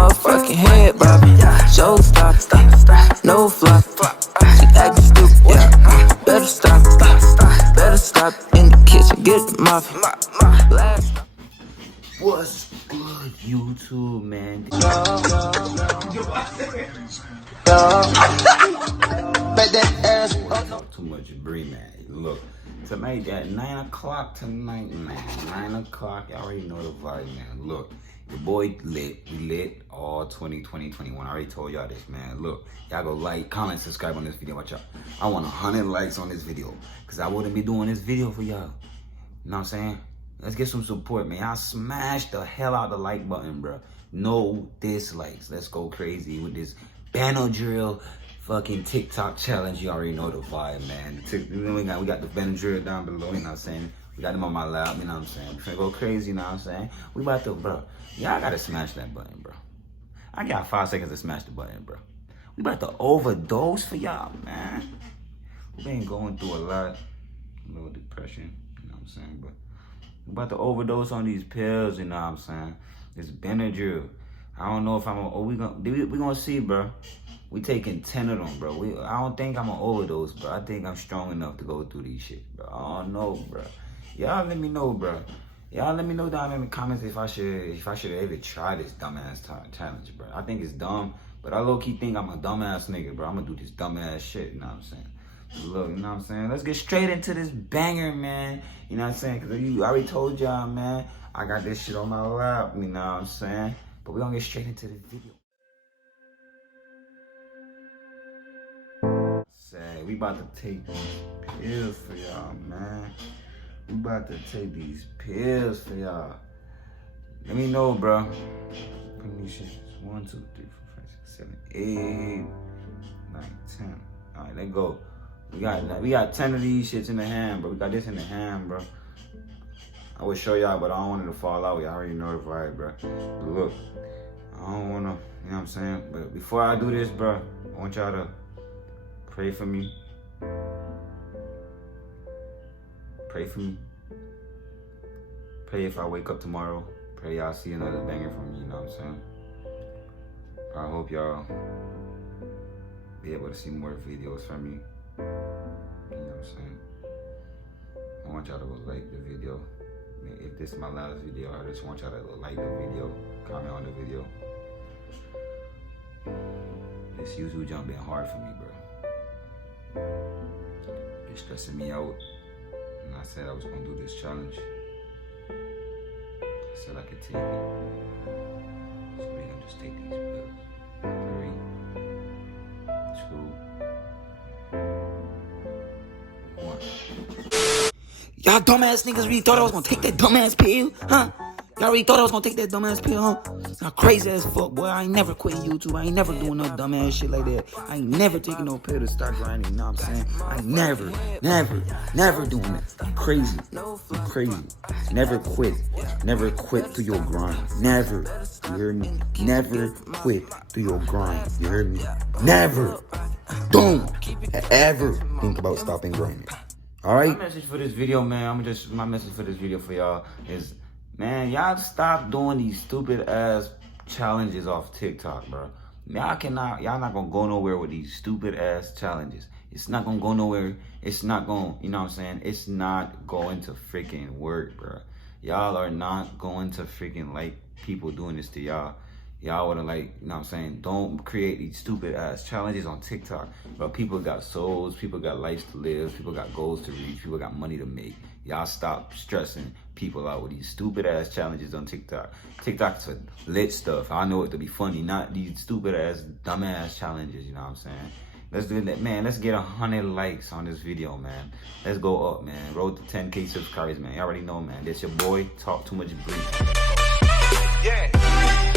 motherfucking head bobbing. Show stop, no flop. She acting stupid, yeah. Better stop, better stop. In the kitchen, get the muffin. What's good, YouTube, man? Talk too much, Bree, man. Look, tonight at 9 o'clock tonight, man. 9 o'clock, you already know the vibe, man. Look, your boy lit. We lit all 2020, 21. I already told y'all this, man. Look, y'all go like, comment, subscribe on this video. Watch out. I want 100 likes on this video, because I wouldn't be doing this video for y'all. You know what I'm saying? Let's get some support, man. Y'all smash the hell out of the like button, bro. No dislikes. Let's go crazy with this Benadryl fucking TikTok challenge. You already know the vibe, man. We got the Benadryl down below, you know what I'm saying? We got them on my lap, you know what I'm saying? We finna go crazy, you know what I'm saying? We about to, bro. Y'all gotta smash that button, bro. I got 5 seconds to smash the button, bro. We about to overdose for y'all, man. We been going through a lot. A little depression, you know what I'm saying? But we about to overdose on these pills, you know what I'm saying? This Benadryl. I don't know if I'm we gonna see, bro. We taking 10 of them, bro. I don't think I'm gonna overdose, bro. I think I'm strong enough to go through these shit, bro. I don't know, bro. Y'all let me know, bro. Y'all let me know down in the comments if I should ever try this dumbass challenge, bro. I think it's dumb, but I low-key think I'm a dumbass nigga, bro. I'm gonna do this dumbass shit, you know what I'm saying? Look, you know what I'm saying? Let's get straight into this banger, man. You know what I'm saying? Because I already told y'all, man, I got this shit on my lap, you know what I'm saying? But we're gonna get straight into the video. Say, we about to take these pills for y'all, man. We about to take these pills for y'all. Let me know, bro. How many shits? 1, 2, 3, 4, 5, 6, 7, 8, 9, 10. All right, let's go. We got 10 of these shits in the hand, bro. We got this in the hand, bro. I would show y'all, but I don't want it to fall out. Y'all already know the vibe, bro. But look, I don't want to, you know what I'm saying? But before I do this, bro, I want y'all to pray for me. Pray for me. Pray if I wake up tomorrow. Pray y'all see another banger from me, you know what I'm saying? I hope y'all be able to see more videos from me. You know what I'm saying? I want y'all to go like the video. If this is my last video, I just want y'all to like the video, comment on the video. This YouTube jump been hard for me, bro. It's stressing me out. And I said I was gonna do this challenge. I said I could take it. So we're gonna just take these pills. 3, 2, 1. Y'all dumbass niggas really thought I was gonna take that dumbass pill, huh? Y'all really thought I was gonna take that dumbass pill, huh? Y'all crazy as fuck, boy. I ain't never quitting YouTube. I ain't never doing no dumbass shit like that. I ain't never taking no pill to start grinding, you know what I'm saying? I ain't never doing that. You crazy. You crazy. Never quit. Never quit to your grind. Never. You hear me? Never quit to your grind. You hear me? Never. Don't ever think about stopping grinding. All right? My message for this video, man, my message for this video for y'all is, man, y'all stop doing these stupid ass challenges off TikTok, bro. Y'all not gonna go nowhere with these stupid ass challenges. It's not gonna go nowhere. It's not gonna, you know what I'm saying? It's not going to freaking work, bro. Y'all are not going to freaking like people doing this to y'all. Y'all would have, like, you know what I'm saying? Don't create these stupid ass challenges on TikTok. But people got souls, people got lives to live, people got goals to reach, people got money to make. Y'all stop stressing people out with these stupid ass challenges on TikTok. TikTok's for lit stuff. I know it to be funny, not these stupid ass, dumb ass challenges, you know what I'm saying? Let's do that, man. Let's get 100 likes on this video, man. Let's go up, man. Road to 10K subscribers, man. You already know, man. That's your boy, Talk Too Much Bree. Yeah.